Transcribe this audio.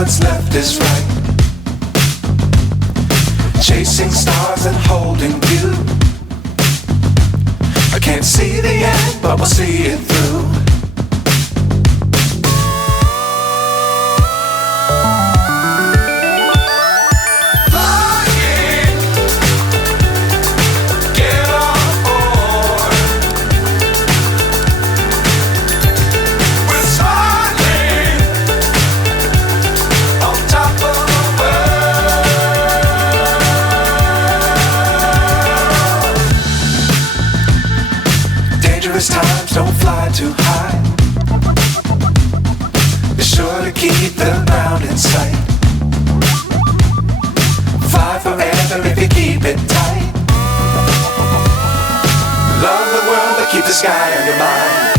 what's left is right. Chasing stars and holding you. I can't see the end, but we'll see it through. Times don't fly too high. Be sure to keep the ground in sight. Fly forever if you keep it tight. Love the world but keep the sky on your mind.